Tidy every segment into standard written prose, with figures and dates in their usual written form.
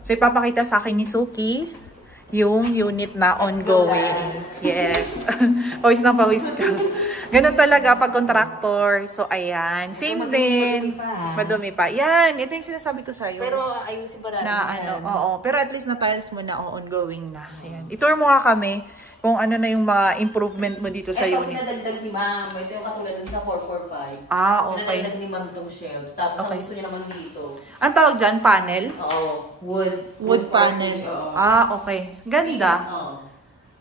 So, ipapakita sa akin ni Suki yung unit na ongoing. Yes. Pawis na pawis ka. Ganun talaga pag contractor. So, ayan. Same din. Madumi pa. Yan. Ito yung sinasabi ko sa'yo. Pero ayusin pa natin. Na ano, oo. Pero at least na-tiles mo na ongoing na. Ayan. I-tour mo nga kami kung ano na yung mga improvement mo dito sa unit. Ito pinadagdag ni ma'am. Ito yung katulad dun sa 445. Ah, okay. Pinadagdag ni ma'am itong shelves. Tapos ang gusto niya naman dito. Ang tawag dyan, panel? Oo. Wood Panel. Ah, okay. Ganda. Oo.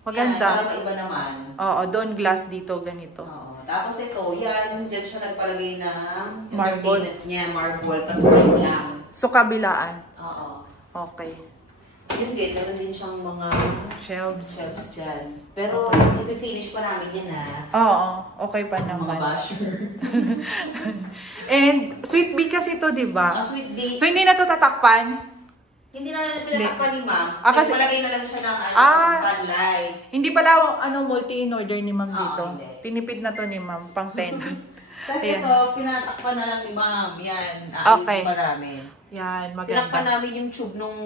Maganda. Yan, para maiba naman. Oo, doon glass dito, ganito. Oo. Tapos ito, yan. Diyan siya nagpalagay ng Marble. entertainment niya. Marble. Tapos white lang. So, kabilaan. Oo. Okay. Yun din. Meron din siyang mga Shelves. shelves dyan. Pero, i-finish pa namin yan Oo, okay pa naman. Mga basher. And, sweet bee kasi to, di ba? Sweet bee. So, hindi na to tatakpan? Hindi na pinatakpan ni ma'am. Kasi Malagay na lang siya ng fan light. Hindi pala multi-in-order ni ma'am dito. Hindi. Tinipid na to ni ma'am, pang 10. Kasi Ayan. ito, pinatakpan na lang ni ma'am. Yan. Okay. Ayusin pa namin. Yan, Tinakpan maganda. namin yung tube nung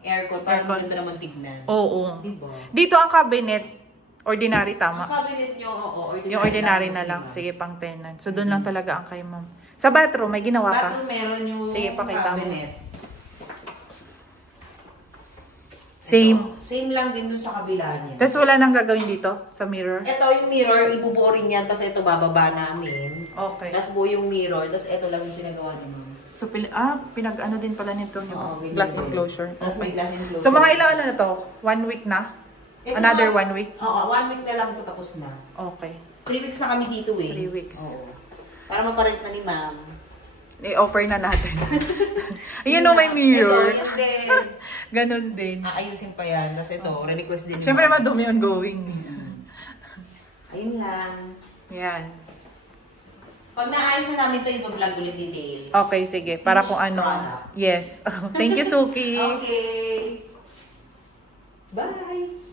aircon para maganda naman tignan. Oo. Diba? Dito ang cabinet, ordinary tama. Ang cabinet nyo, oo. Yung ordinary na lang. Sige, pang tenant. So, doon lang talaga ang kay ma'am. Sa bathroom, may ginawa ka? Bathroom meron yung Sige, pakita mo. cabinet. Same. Ito, same lang din dun sa kabila niya. Tapos wala nang gagawin dito sa mirror? Ito yung mirror, ibubuo rin yan. Tapos ito bababa namin. Okay. Tapos buo yung mirror. Tapos ito lang yung pinagawa ni ma'am. So, pinag-ano din pala nito yung Oo, ganyan glass din. enclosure. Tapos may glass enclosure. So, mga ilang ano na to? 1 week na? Ito Another na- 1 week? Oo, 1 week na lang ito tapos na. Okay. 3 weeks na kami dito eh. 3 weeks. Oo. Para maparent na ni ma'am. I-offer na natin. Ayun o, may mirror. Ito, yun din. Ganon din. Aayusin pa yan. Tapos ito, re-request din ni Siyempre, ma'am. madumi ongoing. Ayun lang. Yan. Pag naayos na namin ito, i-vlog ulit detail. Okay, sige. Para kung ano. Yes. Thank you, Suki. Okay. Bye!